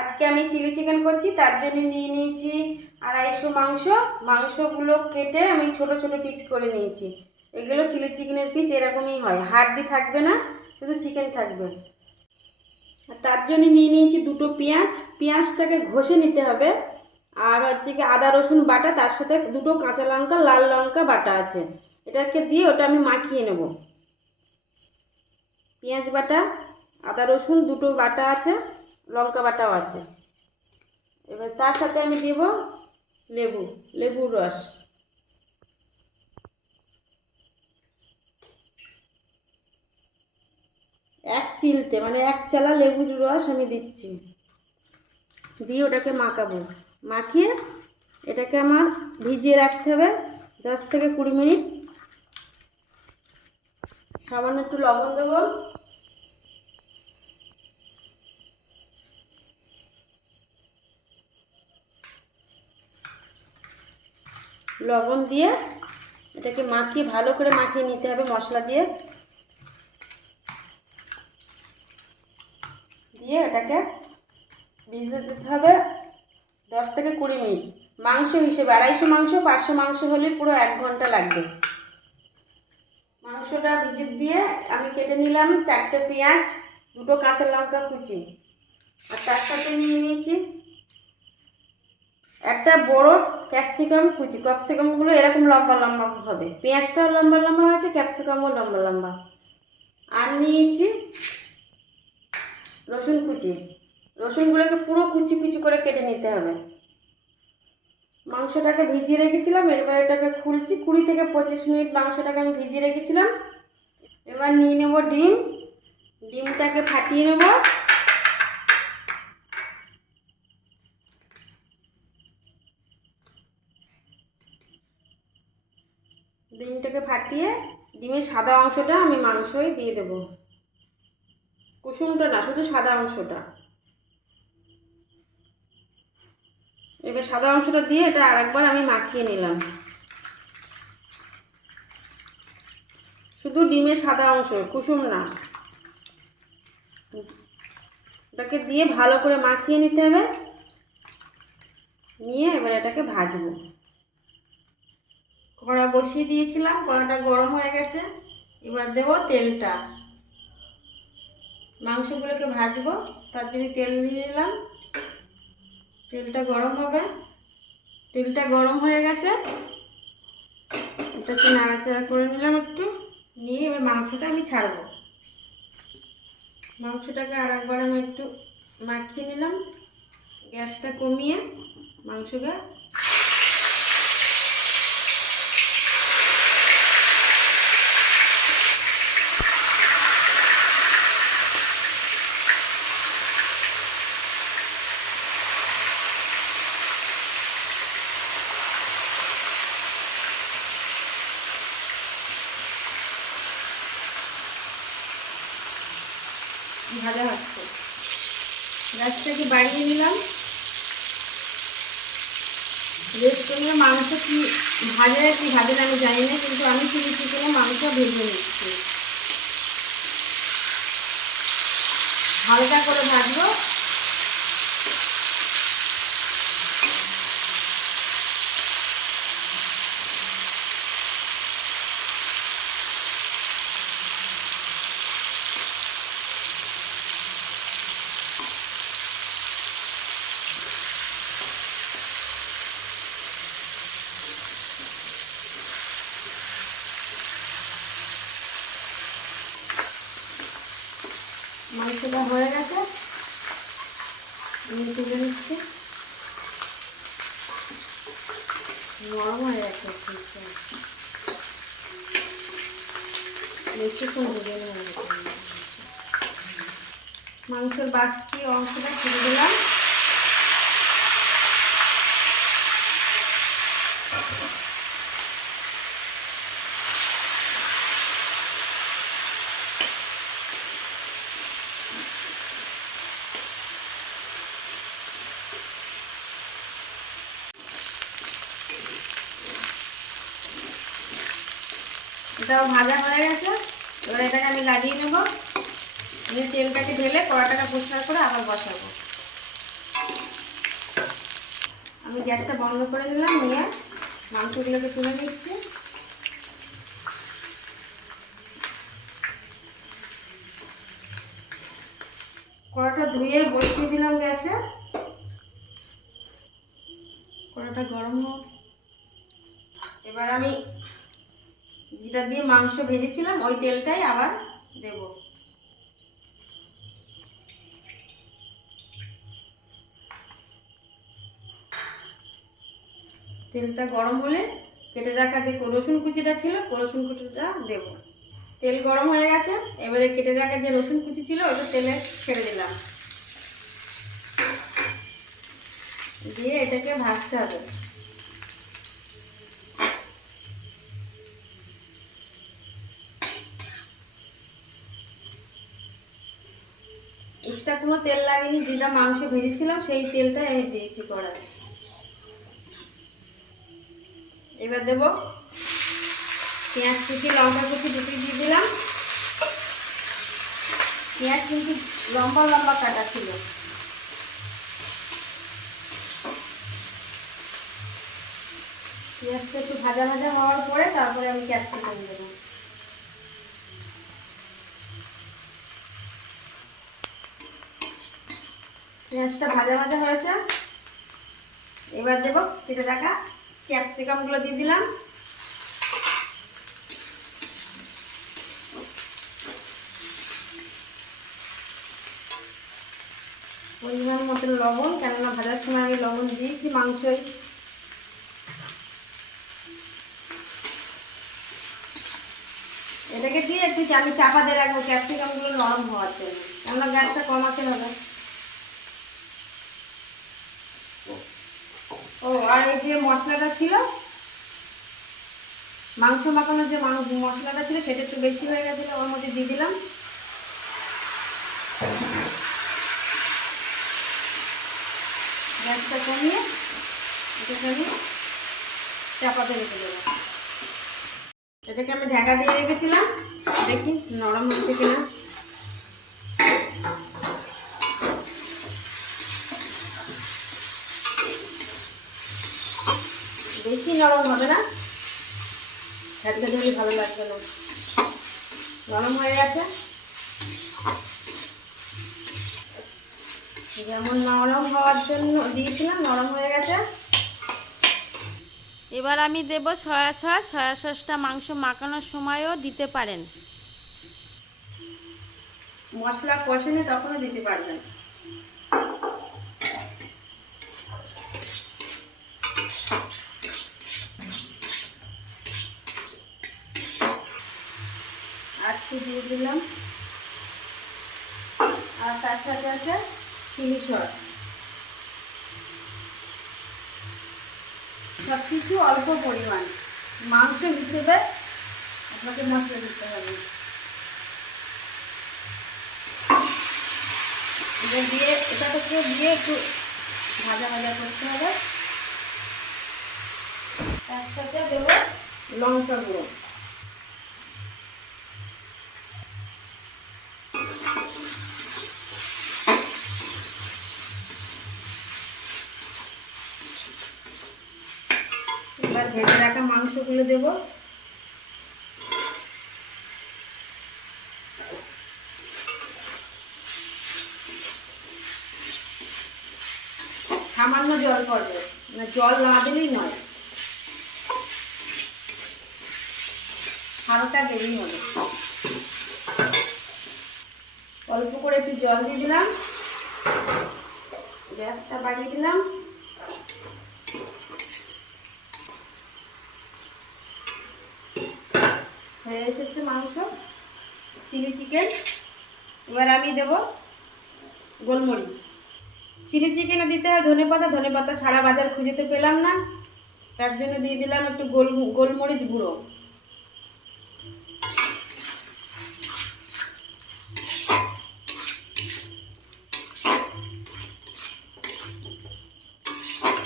আজকে আমি chilli chicken করছি, তার জন্য নিয়ে নিয়েছি 250 মাংস। মাংসগুলো কেটে আমি ছোট ছোট পিস করে নিয়েছি। এগুলো চিলি চিকেনের পিস এরকমই হয়, হাড্ডি থাকবে না, শুধু চিকেন থাকবে। আর তার জন্য নিয়ে নিয়েছি দুটো পেঁয়াজ। পেঁয়াজটাকে ঘষে নিতে হবে। আর হচ্ছে কি আদা রসুন বাটা, তার সাথে দুটো কাঁচা লঙ্কা, লাল লঙ্কা বাটা আছে। এটাকে দিয়ে ওটা আমি মাখিয়ে নেব। পেঁয়াজ বাটা, আদা রসুন দুটো বাটা আছে, লঙ্কা বাটাও আছে। এবার তার সাথে আমি দেব লেবুর রস। এক চিলতে মানে এক চালা লেবুর রস আমি দিচ্ছি। দিয়ে ওটাকে মাখাবো। মাখিয়ে এটাকে আমার ভিজিয়ে রাখতে হবে 10 থেকে 20 মিনিট। সামান্য একটু লবণ দেবো। লবণ দিয়ে এটাকে মাখিয়ে ভালো করে মাখিয়ে নিতে হবে মশলা দিয়ে। দিয়ে এটাকে ভিজতে দিতে হবে 10 থেকে 20 মিনিট। মাংস হিসেবে 250 মাংস, 500 মাংস হলে পুরো 1 ঘন্টা লাগবে। মাংসটা ভিজিয়ে দিয়ে আমি কেটে নিলাম 4টে পেঁয়াজ, দুটো কাঁচা লঙ্কা কুচি। আর তার সাথে নিয়ে নিয়েছি একটা বড় ক্যাপসিকাম কুচি। ক্যাপসিকামগুলো এরকম লম্বা লম্বা হবে, পেঁয়াজটাও লম্বা লম্বা হয়েছে, ক্যাপসিকামও লম্বা লম্বা। আর নিয়েছি রসুন কুচি। রসুনগুলোকে পুরো কুচি কুচি করে কেটে নিতে হবে। মাংসটাকে ভিজিয়ে রেখেছিলাম, এবার এটাকে খুলছি। 20 থেকে 25 মিনিট মাংসটাকে আমি ভিজিয়ে রেখেছিলাম। এবার নিয়ে নেব ডিম। ডিমটাকে ফাটিয়ে নেব। ডিমটাকে ফাটিয়ে ডিমের সাদা অংশটা আমি মাংসই দিয়ে দেব, কুসুমটা না, শুধু সাদা অংশটা। এবার সাদা অংশটা দিয়ে এটা আরেকবার আমি মাখিয়ে নিলাম। শুধু ডিমের সাদা অংশ, কুসুম না। এটাকে দিয়ে ভালো করে মাখিয়ে নিতে হবে। নিয়ে এবার এটাকে ভাজবো। কড়া বসিয়ে দিয়েছিলাম, কড়াটা গরম হয়ে গেছে। এবার দেব তেলটা। মাংসগুলোকে ভাজবো, তার জন্য তেল নিয়ে নিলাম। তেলটা গরম হবে। তেলটা গরম হয়ে গেছে, এটাকে নাড়াচাড়া করে নিলাম একটু। নিয়ে এবার মাংসটা আমি ছাড়বো। মাংসটাকে আর একবার আমি একটু মাখিয়ে নিলাম। গ্যাসটা কমিয়ে মাংসটা ভাজা হচ্ছে। গ্যাসটাকে বাড়িয়ে নিলাম। রেস্টুরেন্টে মাংস কি ভাজে কি ভাজে না আমি জানি না, কিন্তু আমি চিলি চিকেনে মাংস ভেজে নিচ্ছি। হালকা করে ভাজবো। মাংসটা হয়ে গেছে, আমি তুলে নিচ্ছি। নরম হয়ে গেছে, বেশিক্ষণ ভেজে নেওয়া গেছে। মাংসের বাকি অংশটা ছেড়ে দিলাম। এটাও ভাজা হয়ে গেছে। এবার এটাকে আমি লাগিয়ে নেব। তেলটাকে ঢেলে কড়াটাকে পরিষ্কার করে আবার বসাবো। গ্যাসটা বন্ধ করে নিলাম, নিয়ে মাংসগুলোকে তুলে নিচ্ছি। কড়াটা ধুয়ে বসিয়ে দিলাম গ্যাসে। কড়াটা গরম হোক। এবার আমি যেটা দিয়ে মাংস ভেজেছিলাম ওই তেলটাই আবার দেব। তেলটা গরম হলে কেটে রাখা যে রসুন কুচিটা ছিল রসুন কুচিটা দেব। তেল গরম হয়ে গেছে, এবারে কেটে রাখা যে রসুন কুচি ছিল ওটা তেলে ছেড়ে দিলাম, দিয়ে এটাকে ভাজতে হবে। এক্সট্রা কোনো তেল লাগেনি, যেটা মাংস ভেজেছিলাম সেই তেলটাই আমি দিয়েছি কড়াই। এবার দেব পেঁয়াজ কুচি, লঙ্কা কুচি দুটোই দিয়ে দিলাম। পেঁয়াজ কিন্তু লম্বা লম্বা কাটা ছিল। পেঁয়াজটা একটু ভাজা ভাজা হওয়ার পরে তারপরে আমি ক্যাপসিকাম দেবো। পেঁয়াজটা ভাজা ভাজা হয়েছে, এবার দেবো কেটে রাখা ক্যাপসিকামগুলো দিয়ে দিলাম। পরিমাণ মতো লবণ, কেননা ভাজার সময় আমি লবণ দিয়েছি মাংসই। এটাকে দিয়ে একটু আমি চাপা দিয়ে রাখবো ক্যাপসিকামগুলো নরম হওয়ার জন্য, কেননা গ্যাসটা কমাতে হবে। ও আর এই যে মশলাটা ছিল, মাংস মাখানোর যে মশলাটা ছিল সেটা একটু বেশি হয়ে গেছিলো, ওর মধ্যে দিয়ে দিলাম। গ্যাসটা কমিয়ে এটাকে আমি চাপাতে রেখে দেবো। এটাকে আমি ঢাকা দিয়ে রেখেছিলাম, দেখি নরম হচ্ছে কিনা। বেশি নরম হবে না, খেতে ধরে ভালো লাগবে না। নরম হয়ে গেছে, যেমন নরম হওয়ার জন্য দিয়েছিলাম নরম হয়ে গেছে। এবার আমি দেব সয়া সস। সয়া সসটা মাংস মাখানোর সময়ও দিতে পারেন। মশলা কষেনে তখনও দিতে পারবেন। আর একটু দিয়ে দিলাম, আর তার সাথে আছে চিলি সস। সব কিছু অল্প পরিমাণ, মাংস হিসেবে আপনাকে মশলা দিতে হবে। এটা দিয়ে এটাকে দিয়ে একটু ভাজা ভাজা করতে হবে। তার সাথে দেবো লঙ্কা গুঁড়ো। এবার ভেজে রাখা মাংসগুলো দেবো। সামান্য জল পড়বে, না জল না দিলেই নয়, হালকা গ্রেভি হবে। অল্প করে একটু জল দিয়ে দিলাম, গ্যাসটা বাড়িয়ে দিলাম। হয়ে এসেছে মাংস, চিলি চিকেন। এবার আমি দেব গোলমরিচ। চিলি চিকেনে দিতে হয় ধনেপাতা, ধনেপাতা সারা বাজার খুঁজে তো পেলাম না, তার জন্য দিয়ে দিলাম একটু গোলমরিচ গুঁড়ো।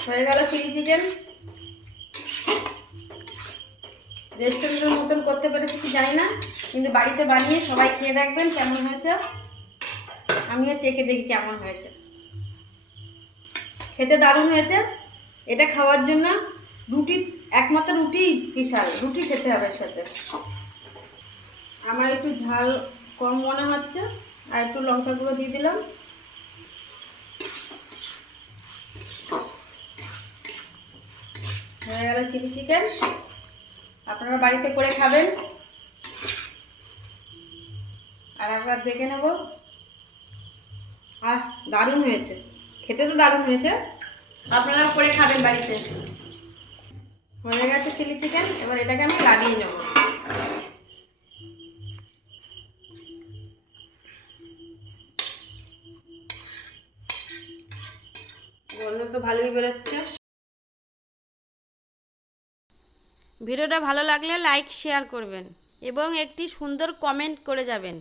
হয়ে গেল চিলি চিকেন। রেস্টুরেন্টের মতন করতে পেরেছি কি জানি না, কিন্তু বাড়িতে বানিয়ে সবাই খেয়ে দেখবেন কেমন হয়েছে। আমিও চেখে দেখি কেমন হয়েছে। খেতে দারুণ হয়েছে। এটা খাওয়ার জন্য রুটি, একমাত্র রুটি বিশাল, রুটি খেতে হবে এর সাথে। আমার একটু ঝাল কম মনে হচ্ছে, আর একটু লঙ্কা গুঁড়ো দিয়ে দিলাম। হয়ে গেল চিলি চিকেন। আপনারা বাড়িতে করে খাবেন। আর একবার দেখে নেব। আর দারুণ হয়েছে, খেতে তো দারুণ হয়েছে, আপনারা করে খাবেন বাড়িতে। হয়ে গেছে চিলি চিকেন, এবার এটাকে আমি লাগিয়ে নেব। গন্ধ তো ভালোই বেরোচ্ছে। ভিডিওটা ভালো লাগলে লাইক শেয়ার করবেন এবং একটি সুন্দর কমেন্ট করে যাবেন।